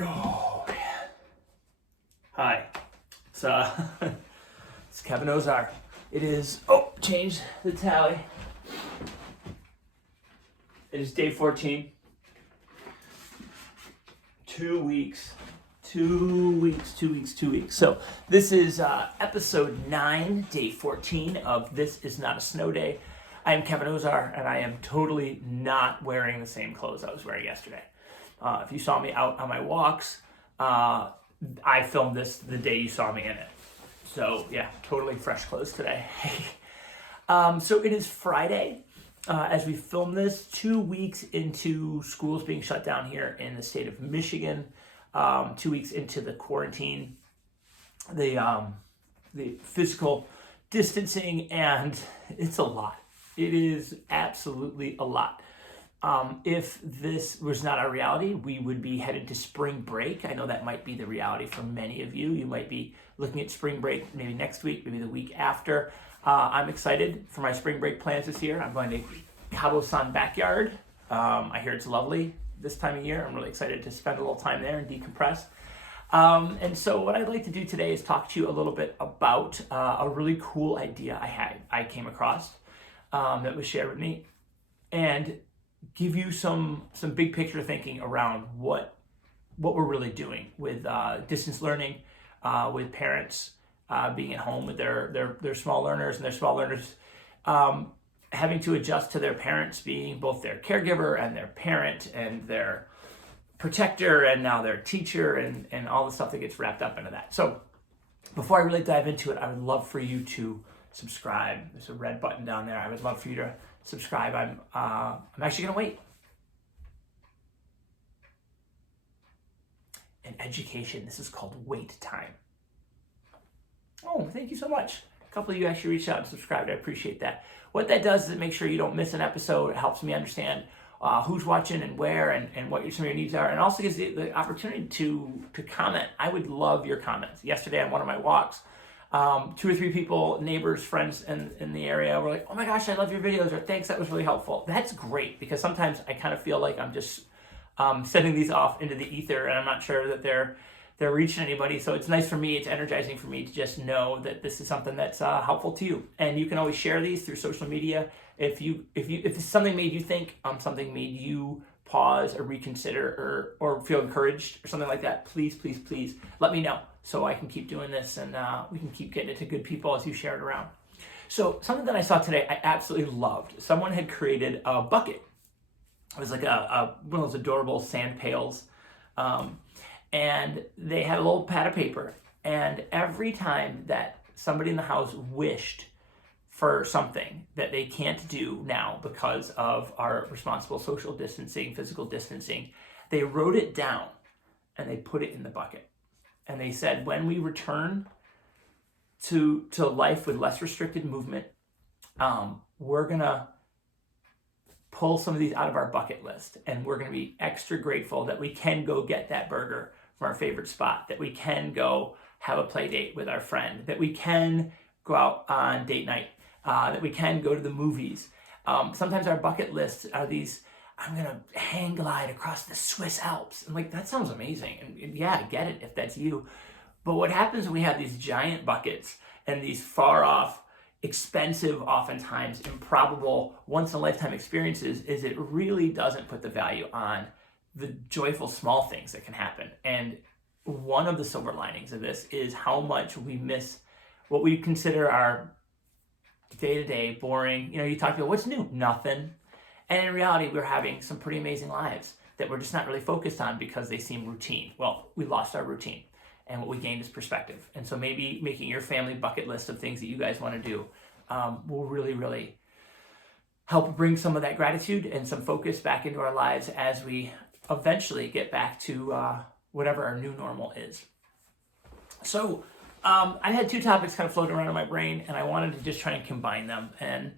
Oh man. Hi. It's it's Kevin Ozar. It is change the tally. It is day 14. 2 weeks. 2 weeks, 2 weeks, 2 weeks. So this is episode 9, day 14 of This Is Not a Snow Day. I am Kevin Ozar, and I am totally not wearing the same clothes I was wearing yesterday. If you saw me out on my walks, I filmed this the day you saw me in it. So yeah, totally fresh clothes today. So it is Friday as we film this, 2 weeks into schools being shut down here in the state of Michigan. 2 weeks into the quarantine, the physical distancing, and it's a lot. It is absolutely a lot. If this was not our reality, we would be headed to spring break. I know that might be the reality for many of you. You might be looking at spring break maybe next week, maybe the week after. I'm excited for my spring break plans this year. I'm going to Cabo San backyard. I hear it's lovely this time of year. I'm really excited to spend a little time there and decompress. And so what I'd like to do today is talk to you a little bit about a really cool idea I came across that was shared with me, and give you some big picture thinking around what we're really doing with distance learning, with parents being at home with their small learners, and their small learners having to adjust to their parents being both their caregiver and their parent and their protector and now their teacher, and all the stuff that gets wrapped up into that. So before I really dive into it, I would love for you to subscribe. There's a red button down there. I would love for you to subscribe. I'm actually gonna wait. In education, this is called wait time. Oh, thank you so much. A couple of you actually reached out and subscribed. I appreciate that. What that does is it makes sure you don't miss an episode. It helps me understand who's watching and where, and what some of your needs are, and also gives you the opportunity to comment. I would love your comments. Yesterday on one of my walks, 2 or 3 people, neighbors, friends in the area were like, "Oh my gosh, I love your videos," or "Thanks, that was really helpful." That's great, because sometimes I kind of feel like I'm just sending these off into the ether, and I'm not sure that they're reaching anybody. So it's nice for me, it's energizing for me to just know that this is something that's helpful to you. And you can always share these through social media. If something made you think, something made you pause or reconsider or feel encouraged or something like that, please let me know so I can keep doing this, and we can keep getting it to good people as you share it around. So something that I saw today I absolutely loved. Someone had created a bucket. It was like one of those adorable sand pails. And they had a little pad of paper, and every time that somebody in the house wished for something that they can't do now because of our responsible social distancing, physical distancing, they wrote it down and they put it in the bucket. And they said, when we return to life with less restricted movement, we're gonna pull some of these out of our bucket list, and we're gonna be extra grateful that we can go get that burger from our favorite spot, that we can go have a play date with our friend, that we can go out on date night, that we can go to the movies. Sometimes our bucket lists are these, I'm gonna hang glide across the Swiss Alps. And like, that sounds amazing. And yeah, I get it if that's you. But what happens when we have these giant buckets and these far off, expensive, oftentimes improbable, once in a lifetime experiences, is it really doesn't put the value on the joyful small things that can happen. And one of the silver linings of this is how much we miss what we consider our day-to-day boring. You talk about what's new, nothing. And in reality, we're having some pretty amazing lives that we're just not really focused on because they seem routine. Well, we lost our routine, and what we gained is perspective. And so maybe making your family bucket list of things that you guys want to do will really help bring some of that gratitude and some focus back into our lives as we eventually get back to whatever our new normal is. So I had 2 topics kind of floating around in my brain, and I wanted to just try and combine them. And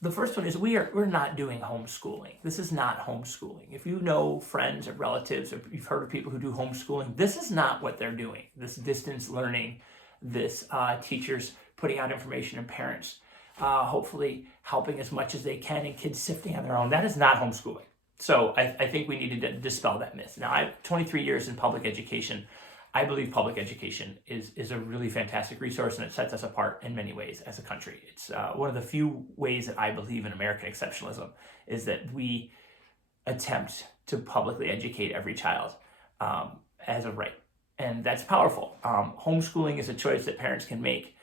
the first one is we're not doing homeschooling. This is not homeschooling. If you know friends or relatives, or you've heard of people who do homeschooling, this is not what they're doing. This distance learning, this teachers putting out information, and parents hopefully helping as much as they can, and kids sifting on their own. That is not homeschooling. So I think we need to dispel that myth. Now, I have 23 years in public education. I believe public education is a really fantastic resource, and it sets us apart in many ways as a country. It's one of the few ways that I believe in American exceptionalism is that we attempt to publicly educate every child as a right. And that's powerful. Homeschooling is a choice that parents can make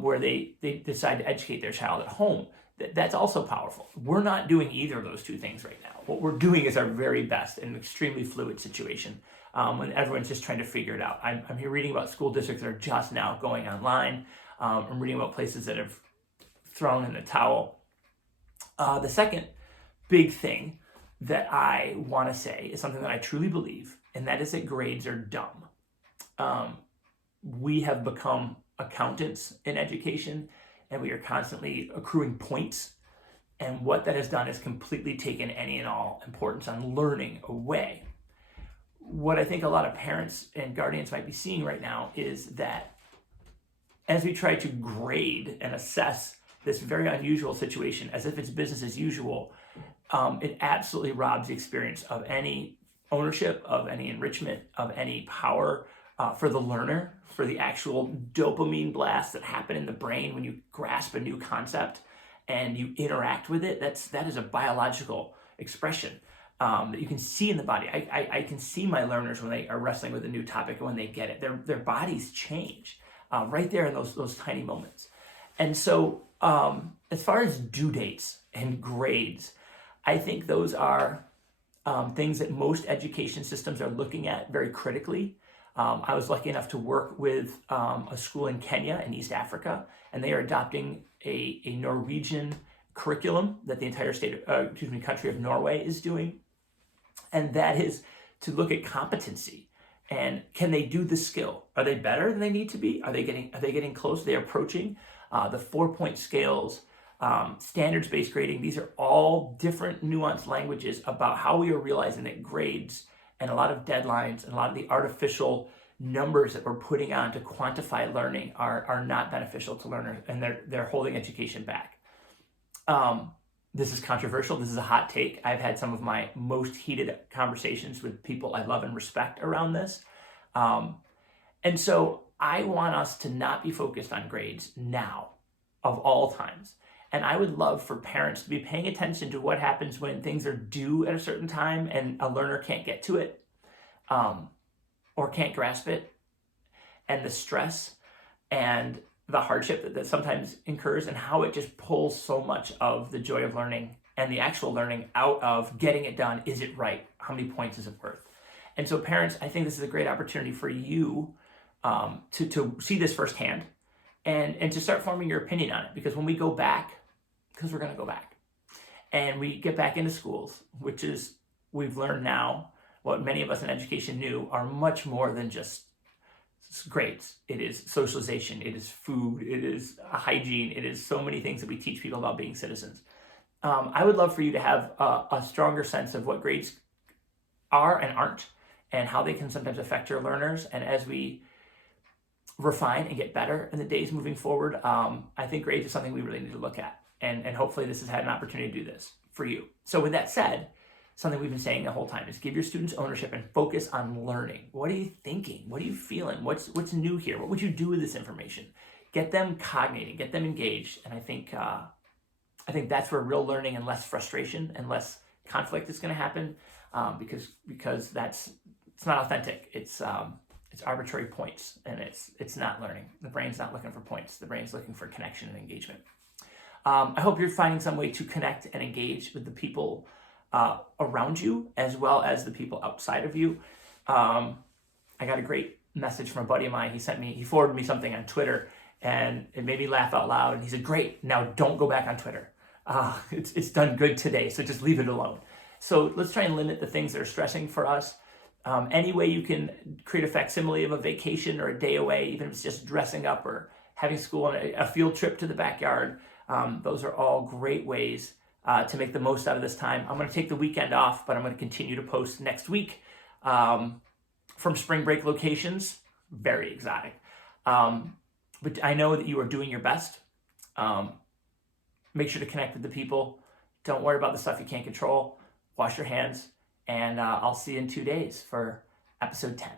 where they decide to educate their child at home. That's also powerful. We're not doing either of those two things right now. What we're doing is our very best in an extremely fluid situation when everyone's just trying to figure it out. I'm here reading about school districts that are just now going online. I'm reading about places that have thrown in the towel. The second big thing that I want to say is something that I truly believe, and that is that grades are dumb. We have become accountants in education, and we are constantly accruing points. And what that has done is completely taken any and all importance on learning away. What I think a lot of parents and guardians might be seeing right now is that as we try to grade and assess this very unusual situation as if it's business as usual, it absolutely robs the experience of any ownership, of any enrichment, of any power for the learner, for the actual dopamine blasts that happen in the brain when you grasp a new concept and you interact with it. That is a biological expression that you can see in the body. I can see my learners when they are wrestling with a new topic and when they get it. Their bodies change right there in those tiny moments. And so as far as due dates and grades, I think those are things that most education systems are looking at very critically. I was lucky enough to work with a school in Kenya in East Africa, and they are adopting a Norwegian curriculum that the entire country of Norway is doing. And that is to look at competency and can they do the skill? Are they better than they need to be? Are they getting close? Are they approaching the 4-point scales, standards-based grading? These are all different nuanced languages about how we are realizing that grades and a lot of deadlines and a lot of the artificial numbers that we're putting on to quantify learning are not beneficial to learners, and they're holding education back. This is controversial. This is a hot take. I've had some of my most heated conversations with people I love and respect around this. And so I want us to not be focused on grades now, of all times. And I would love for parents to be paying attention to what happens when things are due at a certain time and a learner can't get to it or can't grasp it, and the stress and the hardship that sometimes incurs, and how it just pulls so much of the joy of learning and the actual learning out of getting it done. Is it right? How many points is it worth? And so parents, I think this is a great opportunity for you to see this firsthand and to start forming your opinion on it. Because when we go back, because we're going to go back, and we get back into schools, which is, we've learned now, what many of us in education knew are much more than just grades. It is socialization, it is food, it is hygiene, it is so many things that we teach people about being citizens. I would love for you to have a stronger sense of what grades are and aren't, and how they can sometimes affect your learners. And as we refine and get better in the days moving forward, I think grades is something we really need to look at. And hopefully this has had an opportunity to do this for you. So with that said, something we've been saying the whole time is give your students ownership and focus on learning. What are you thinking? What are you feeling? What's new here? What would you do with this information? Get them cognating, get them engaged. And I think that's where real learning and less frustration and less conflict is going to happen, because it's not authentic. It's arbitrary points, and it's not learning. The brain's not looking for points. The brain's looking for connection and engagement. I hope you're finding some way to connect and engage with the people around you, as well as the people outside of you. I got a great message from a buddy of mine. He forwarded me something on Twitter, and it made me laugh out loud. And he said, "Great, now don't go back on Twitter. It's done good today, so just leave it alone." So let's try and limit the things that are stressing for us. Any way you can create a facsimile of a vacation or a day away, even if it's just dressing up or having school on a field trip to the backyard. Those are all great ways to make the most out of this time. I'm going to take the weekend off, but I'm going to continue to post next week from spring break locations. Very exotic. But I know that you are doing your best. Make sure to connect with the people. Don't worry about the stuff you can't control. wash your hands, and I'll see you in 2 days for episode 10.